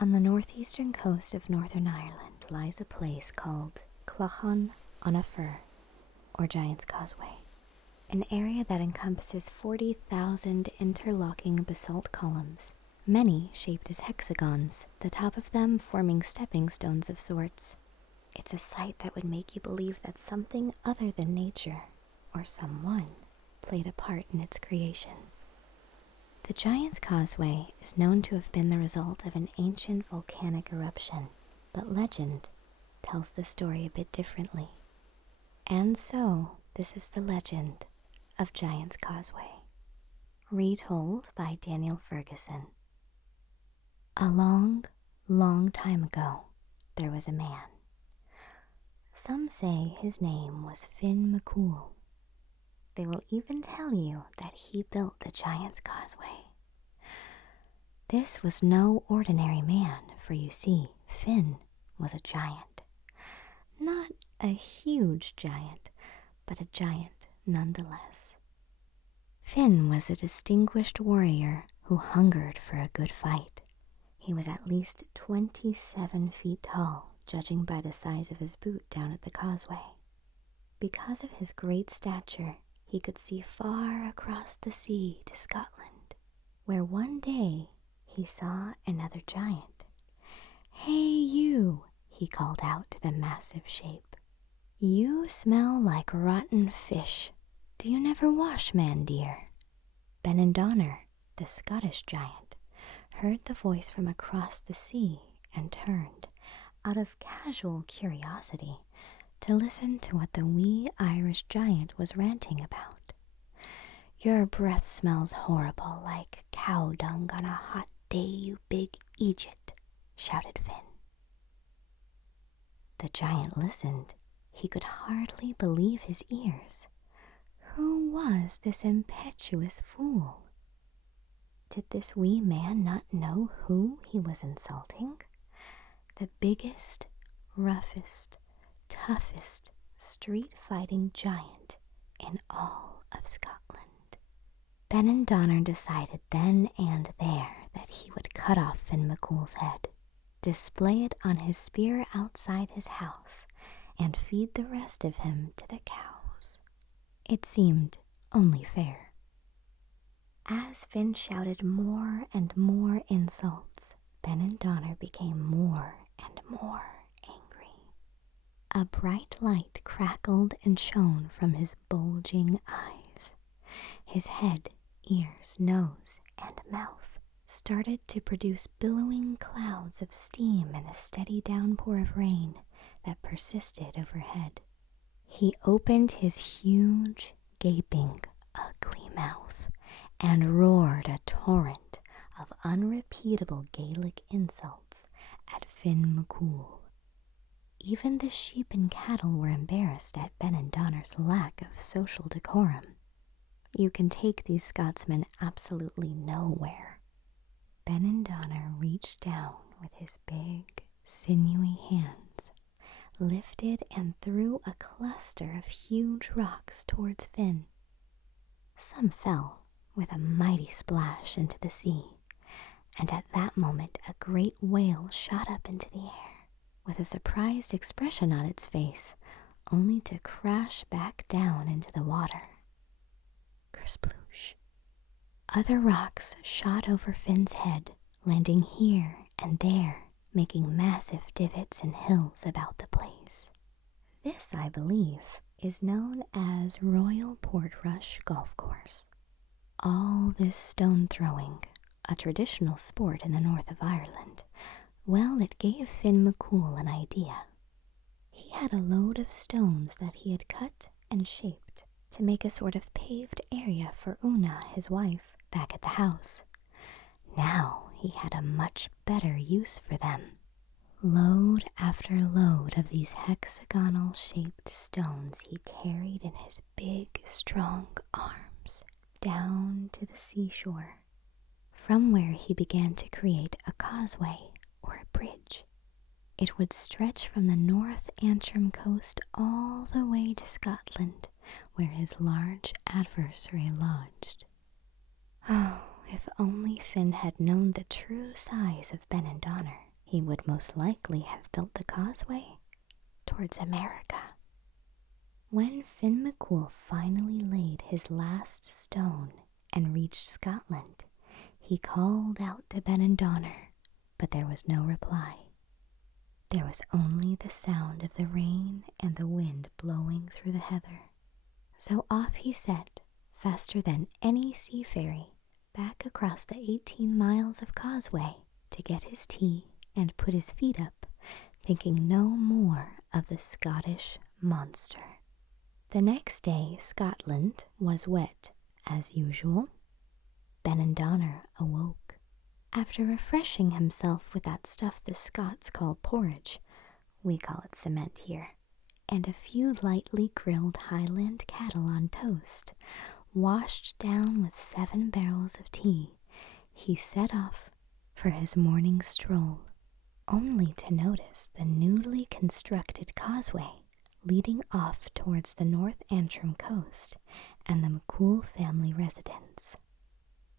On the northeastern coast of Northern Ireland lies a place called Clachan on a Fir, or Giant's Causeway, an area that encompasses 40,000 interlocking basalt columns, many shaped as hexagons, the top of them forming stepping stones of sorts. It's a sight that would make you believe that something other than nature, or someone, played a part in its creation. The Giant's Causeway is known to have been the result of an ancient volcanic eruption, but legend tells the story a bit differently. And so, this is the legend of Giant's Causeway, retold by Daniel Ferguson. A long, long time ago, there was a man. Some say his name was Finn McCool. They will even tell you that he built the Giant's Causeway. This was no ordinary man, for you see, Finn was a giant. Not a huge giant, but a giant nonetheless. Finn was a distinguished warrior who hungered for a good fight. He was at least 27 feet tall, judging by the size of his boot down at the causeway. Because of his great stature, he could see far across the sea to Scotland, where one day he saw another giant. "Hey, you," he called out to the massive shape. "You smell like rotten fish. Do you never wash, man dear?" Benandonner, the Scottish giant, heard the voice from across the sea and turned, out of casual curiosity, to listen to what the wee Irish giant was ranting about. "Your breath smells horrible, like cow dung on a hot day, you big Egypt," shouted Finn. The giant listened. He could hardly believe his ears. Who was this impetuous fool? Did this wee man not know who he was insulting? The biggest, roughest, toughest street-fighting giant in all of Scotland. Benandonner decided then and there that he would cut off Finn McCool's head, display it on his spear outside his house, and feed the rest of him to the cows. It seemed only fair. As Finn shouted more and more insults, Benandonner became more and more angry. A bright light crackled and shone from his bulging eyes. His head, ears, nose, and mouth started to produce billowing clouds of steam and a steady downpour of rain that persisted overhead. He opened his huge, gaping, ugly mouth and roared a torrent of unrepeatable Gaelic insults at Finn McCool. Even the sheep and cattle were embarrassed at Benandonner's lack of social decorum. You can take these Scotsmen absolutely nowhere. Benandonner reached down with his big, sinewy hands, lifted and threw a cluster of huge rocks towards Finn. Some fell with a mighty splash into the sea, and at that moment a great whale shot up into the air, with a surprised expression on its face, only to crash back down into the water. Kersploosh. Other rocks shot over Finn's head, landing here and there, making massive divots and hills about the place. This, I believe, is known as Royal Portrush Golf Course. All this stone throwing, a traditional sport in the north of Ireland, well, it gave Finn McCool an idea. He had a load of stones that he had cut and shaped to make a sort of paved area for Una, his wife, back at the house. Now he had a much better use for them. Load after load of these hexagonal-shaped stones he carried in his big, strong arms down to the seashore, from where he began to create a causeway or a bridge. It would stretch from the North Antrim coast all the way to Scotland, where his large adversary lodged. Oh, if only Finn had known the true size of Benandonner, he would most likely have built the causeway towards America. When Finn McCool finally laid his last stone and reached Scotland, he called out to Ben and Donner, but there was no reply. There was only the sound of the rain and the wind blowing through the heather. So off he set, faster than any seafaring, back across the 18 miles of causeway to get his tea and put his feet up, thinking no more of the Scottish monster. The next day, Scotland was wet, as usual. Ben and Donner awoke. After refreshing himself with that stuff the Scots call porridge, we call it cement here, and a few lightly grilled Highland cattle on toast, washed down with 7 barrels of tea, he set off for his morning stroll, only to notice the newly constructed causeway leading off towards the North Antrim coast and the McCool family residence.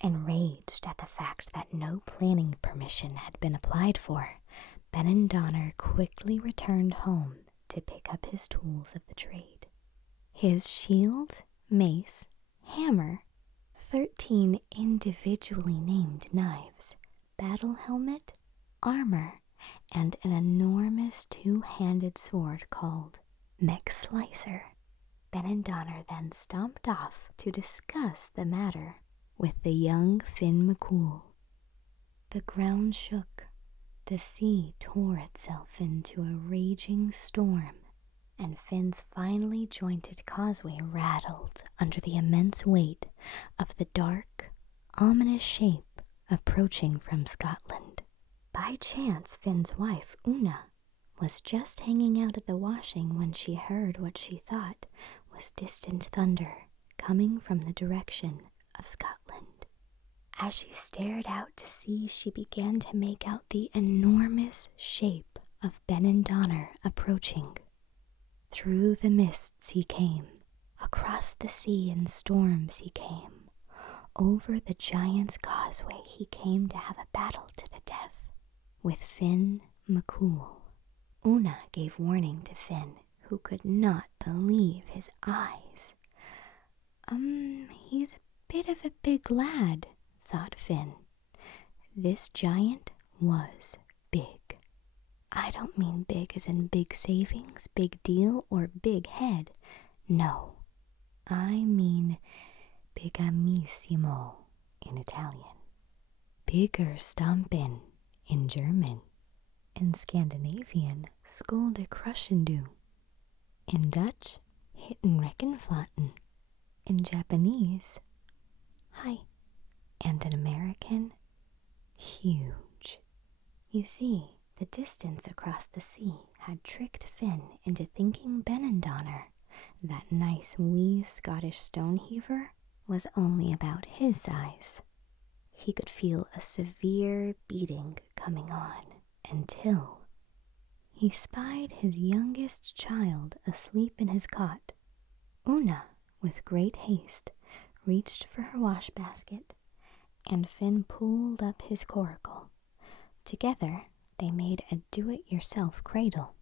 Enraged at the fact that no planning permission had been applied for, Ben and Donner quickly returned home to pick up his tools of the trade. His shield, mace, hammer, 13 individually named knives, battle helmet, armor, and an enormous 2-handed sword called McSlicer. Ben and Donner then stomped off to discuss the matter with the young Finn McCool. The ground shook, the sea tore itself into a raging storm, and Finn's finely jointed causeway rattled under the immense weight of the dark, ominous shape approaching from Scotland. By chance, Finn's wife, Una, was just hanging out at the washing when she heard what she thought was distant thunder coming from the direction of Scotland. As she stared out to sea, she began to make out the enormous shape of Ben and Donner approaching. Through the mists he came, across the sea in storms he came, over the giant's causeway he came to have a battle to the death with Finn McCool. Una gave warning to Finn, who could not believe his eyes. He's a bit of a big lad, thought Finn. This giant was big. I don't mean big as in big savings, big deal, or big head. No, I mean bigamissimo in Italian. Bigger stompin in German. In Scandinavian, skolde krushendu. In Dutch, hitten reckenflatten. In Japanese, hi. And in American, huge. You see, the distance across the sea had tricked Finn into thinking Ben and Donner, that nice wee Scottish stone heaver, was only about his size. He could feel a severe beating coming on until he spied his youngest child asleep in his cot. Una, with great haste, reached for her wash basket, and Finn pulled up his coracle. Together, they made a do-it-yourself cradle,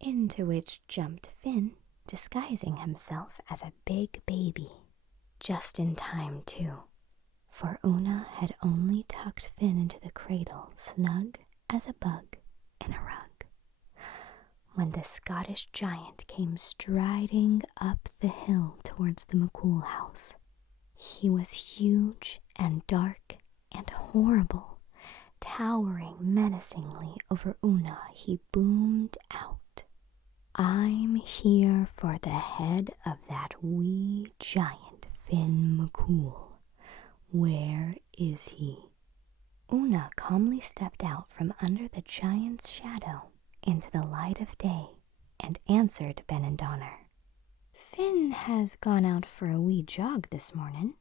into which jumped Finn, disguising himself as a big baby. Just in time, too, for Una had only tucked Finn into the cradle snug as a bug in a rug, when the Scottish giant came striding up the hill towards the McCool house. He was huge and dark and horrible. Towering menacingly over Una, he boomed out, "I'm here for the head of that wee giant Finn McCool. Where is he?" Una calmly stepped out from under the giant's shadow into the light of day and answered Ben and Donner. "Finn has gone out for a wee jog this morning.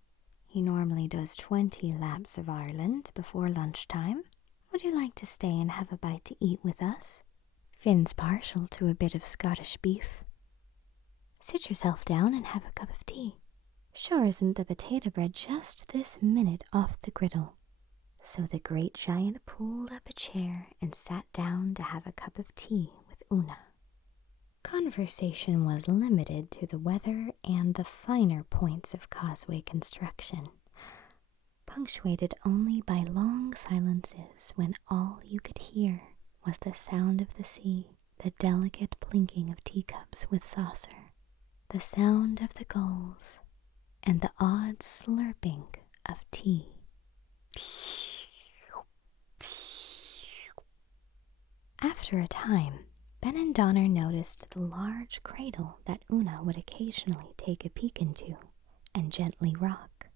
He normally does 20 laps of Ireland before lunchtime. Would you like to stay and have a bite to eat with us? Finn's partial to a bit of Scottish beef. Sit yourself down and have a cup of tea. Sure isn't the potato bread just this minute off the griddle? So the great giant pulled up a chair and sat down to have a cup of tea with Una. Conversation was limited to the weather and the finer points of Causeway construction, punctuated only by long silences when all you could hear was the sound of the sea, the delicate plinking of teacups with saucer, the sound of the gulls, and the odd slurping of tea. After a time, Ben and Donner noticed the large cradle that Una would occasionally take a peek into and gently rock.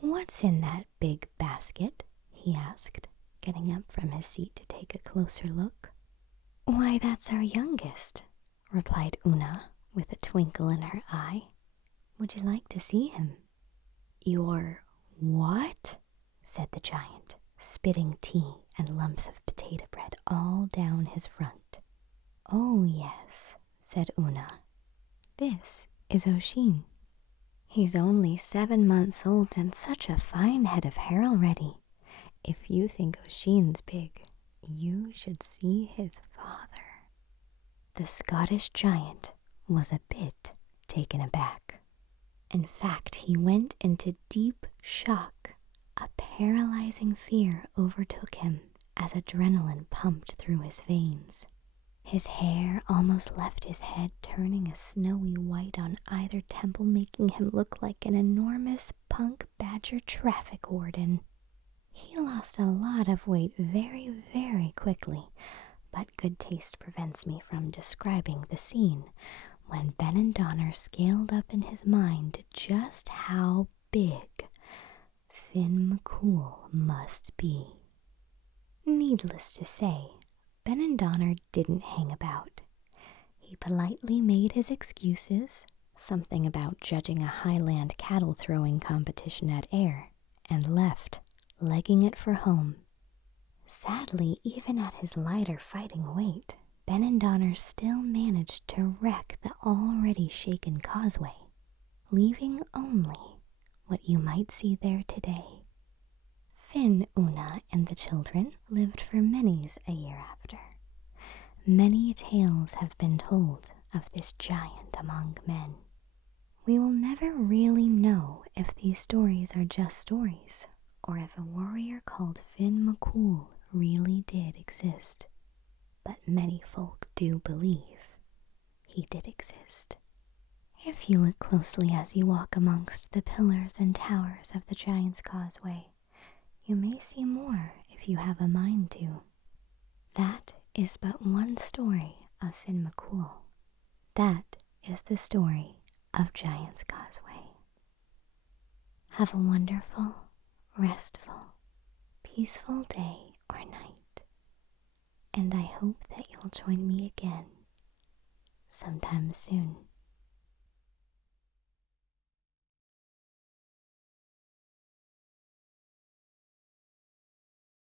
"What's in that big basket?" he asked, getting up from his seat to take a closer look. "Why, that's our youngest," replied Una with a twinkle in her eye. "Would you like to see him?" "Your what?" said the giant, spitting tea and lumps of potato bread all down his front. "Oh, yes," said Una. "This is Oshin. He's only 7 months old and such a fine head of hair already. If you think Oshin's big, you should see his father." The Scottish giant was a bit taken aback. In fact, he went into deep shock. A paralyzing fear overtook him as adrenaline pumped through his veins. His hair almost left his head, turning a snowy white on either temple, making him look like an enormous punk badger traffic warden. He lost a lot of weight very, very quickly, but good taste prevents me from describing the scene when Ben and Donner scaled up in his mind just how big Finn McCool must be. Needless to say, Ben and Donner didn't hang about. He politely made his excuses, something about judging a Highland cattle throwing competition at Ayr, and left, legging it for home. Sadly, even at his lighter fighting weight, Ben and Donner still managed to wreck the already shaken Causeway, leaving only what you might see there today. Finn, Una, and the children lived for many's a year after. Many tales have been told of this giant among men. We will never really know if these stories are just stories, or if a warrior called Finn McCool really did exist. But many folk do believe he did exist. If you look closely as you walk amongst the pillars and towers of the Giant's Causeway, you may see more if you have a mind to. That is but one story of Finn McCool. That is the story of Giant's Causeway. Have a wonderful, restful, peaceful day or night, and I hope that you'll join me again sometime soon.